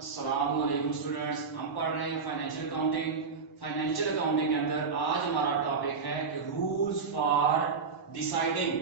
السلام علیکم اسٹوڈینٹس، ہم پڑھ رہے ہیں فائنینشیل اکاؤنٹنگ۔ فائنینشیل اکاؤنٹنگ کے اندر آج ہمارا ٹاپک ہے کہ rules for deciding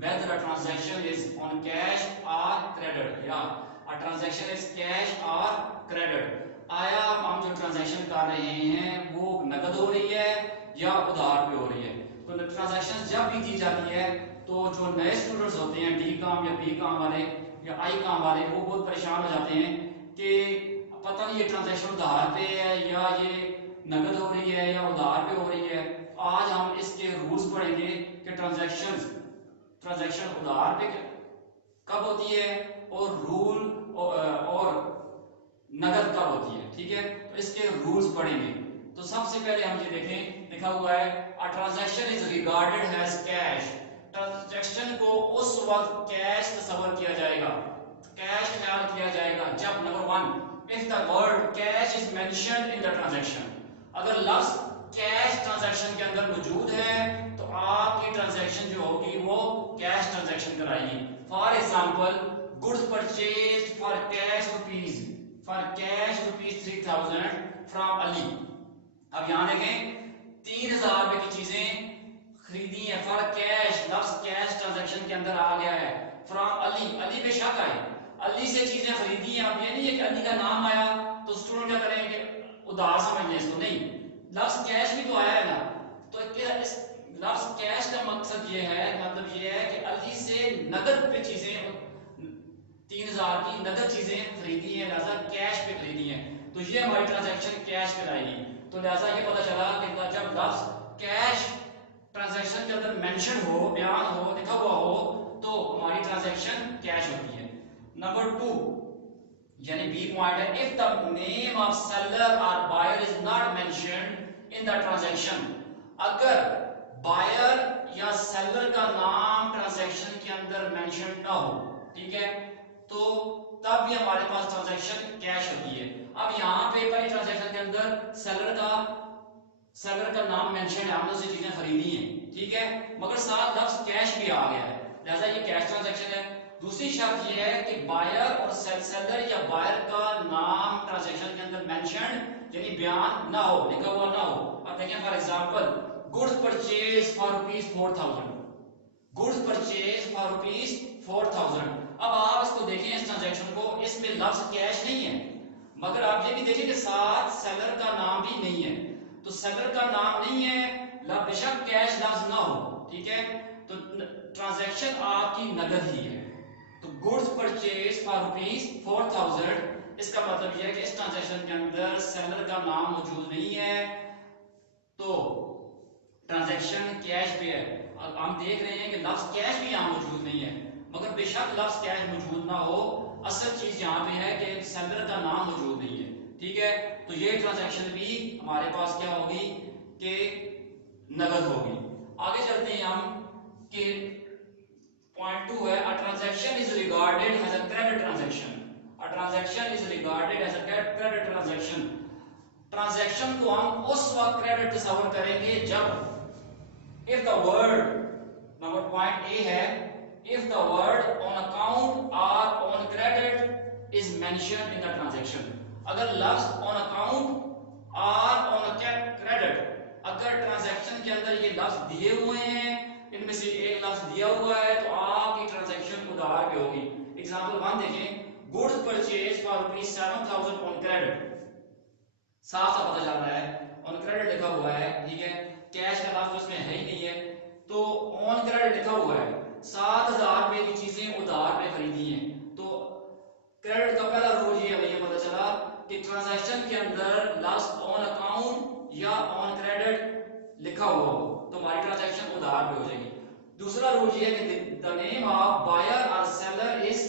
whether a transaction is on cash or credit یا a transaction is cash or credit۔ آیا ہم جو ٹرانزیکشن کر رہے ہیں وہ نقد ہو رہی ہے یا ادھار پہ ہو رہی ہے؟ تو ٹرانزیکشن جب بھی کی جاتی ہے تو جو نئے اسٹوڈنٹس ہوتے ہیں ڈی کام یا بی کام والے یا آئی کام والے، وہ بہت پریشان ہو جاتے ہیں کہ پتہ نہیں یہ ٹرانزیکشن ادھار پہ ہے یا یہ نقد ہو رہی ہے یا ادھار پہ ہو رہی ہے۔ آج ہم اس کے رولز پڑھیں گے کہ ٹرانزیکشن ادھار پہ کب ہوتی ہے اور اور نقد کب ہوتی ہے، ٹھیک ہے؟ تو اس کے رولز پڑھیں گے۔ تو سب سے پہلے ہم یہ دیکھیں، لکھا ہوا ہے a transaction is regarded as cash۔ Transaction کو اس وقت کیش تصور کیا جائے گا، کیش خیال کیا جائے گا جب number 1 if the word cash is mentioned in the transaction۔ اگر لفظ کیش ٹرانزیکشن کے اندر موجود ہے تو آپ کی ٹرانزیکشن جو ہوگی وہ کیش ٹرانزیکشن کرائے گی۔ For example goods purchased for cash rupees 3000 from Ali. اب یہاں دیکھیں 3000 روپے کی چیزیں خریدی ہیں فار کیش، لفظ کیش ٹرانزیکشن کے اندر آ گیا ہے۔ فرام علی، علی بے شک آئے، علی سے چیزیں خریدی ہیں۔ اب یہ نہیں ہے کہ علی کا نام آیا تو اسٹوڈنٹ کیا کریں گے کہ ادھار سمجھ لیں اس کو، نہیں، لفظ کیش بھی تو آیا ہے نا۔ تو اس لفظ کیش کا مقصد یہ ہے، مطلب یہ ہے کہ علی سے نقد پہ چیزیں 3000 کی نقد چیزیں خریدی ہیں، لہٰذا کیش پہ خریدی ہیں، تو یہ ہماری ٹرانزیکشن کیش پہ آئے گی۔ تو لہٰذا یہ پتہ چلا کہ جب لفظ کیش ٹرانزیکشن کے اندر مینشن ہو، بیان ہو، لکھا ہوا ہو تو ہماری ٹرانزیکشن کیش ہوتی ہے۔ نمبر 2 یعنی بی پوائنٹ ہے if the name of seller or buyer is not mentioned in the transaction۔ اگر بائر یا سیلر کا نام ٹرانزیکشن کے اندر مینشن نہ ہو، ٹھیک ہے، تو تب بھی ہمارے پاس ٹرانزیکشن کیش ہوتی ہے۔ اب یہاں پہ پہلی ٹرانزیکشن کے اندر سیلر کا نام مینشن ہے، ہم نے اسے چیزیں خریدی ہیں، ٹھیک ہے، مگر ساتھ لفظ کیش بھی آ گیا ہے، لہذا یہ کیش ٹرانزیکشن ہے۔ دوسری شرط یہ ہے کہ بائر اور سیلر یا بائر کا نام ٹرانزیکشن کے اندر مینشن یعنی بیان نہ ہو، لکھا ہوا نہ ہو۔ اب دیکھیں for example goods purchase for ₹4000، goods purchase for ₹4000۔ اب آپ اس کو دیکھیں، اس ٹرانزیکشن کو، اس میں لفظ کیش نہیں ہے، مگر آپ یہ بھی دیکھیں کہ ساتھ سیلر کا نام بھی نہیں ہے۔ تو سیلر کا نام نہیں ہے، بے شک کیش لفظ نہ ہو، ٹھیک ہے، تو ٹرانزیکشن آپ کی نقد ہی ہے۔ تو گڈس پرچیز فار ₹4000، اس کا مطلب یہ ہے کہ اس ٹرانزیکشن کے اندر سیلر کا نام موجود نہیں ہے تو ٹرانزیکشن کیش پہ ہے۔ اب ہم دیکھ رہے ہیں کہ لفظ کیش بھی یہاں موجود نہیں ہے، مگر بے شک لفظ کیش موجود نہ ہو، اصل چیز یہاں پہ ہے کہ سیلر کا نام موجود نہیں ہے، ٹھیک ہے، تو یہ ٹرانزیکشن بھی ہمارے پاس کیا ہوگی کہ نقد ہوگی۔ آگے چلتے ہیں ہم کہ پوائنٹ 2 ہے a transaction is regarded as a credit transaction۔ a transaction is regarded as a credit transaction۔ Transaction کو ہم اس وقت کریڈٹ تصور کریں گے جب if the word، number point A ہے if the word on account or on credit is mentioned in the transaction۔ اگر لفظ on account or on credit، اگر ٹرانزیکشن کے اندر یہ لفظ دیے ہوئے ہیں، ان میں سے ایک لفظ دیا ہوا ہے تو آپ کی ٹرانزیکشن ادھار پہ ہوگی۔ ایگزامپل 1 دیکھیں goods purchase for ₹7000 on credit, صاف صاف پتہ چل رہا ہے آن کریڈٹ لکھا ہوا ہے، ٹھیک ہے، کیش کا لفظ اس میں ہے ہی نہیں ہے، تو آن کریڈٹ لکھا ہوا ہے، 7000 روپے کی چیزیں ادھار پہ خریدی ہیں۔ تو کریڈٹ کا پہلا رول یہ ہمیں پتہ چلا کہ ٹرانزیکشن کے اندر لفظ آن اکاؤنٹ یا آن کریڈٹ لکھا ہوا ہو تو ہماری ٹرانزیکشن ادھار پہ ہو جائے گی۔ دوسرا رول یہ ہے کہ the name of buyer or seller is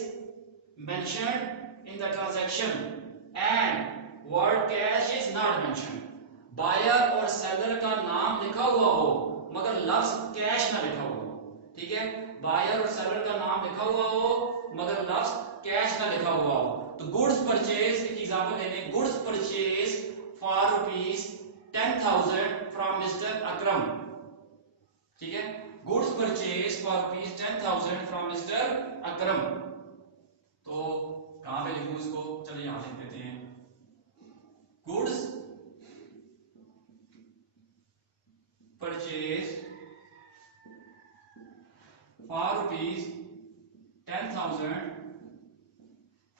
mentioned in the transaction and word cash is not mentioned۔ Buyer اور سیلر کا نام لکھا ہوا ہو مگر لفظ کیش نہ لکھا ہوا ہو، ٹھیک ہے، بائر اور سیلر کا نام لکھا ہوا ہو مگر لفظ کیش نہ لکھا ہوا ہو۔ تو گڈس پرچیز، ایک ایگزامپل لے لیں، goods purchase for ₹10,000 from mister Akram, ٹھیک ہے، goods purchase for ₹10,000 from mister Akram. تو کہاں پہ لکھوں اس کو، چلیے یہاں لکھ دیتے ہیں 10,000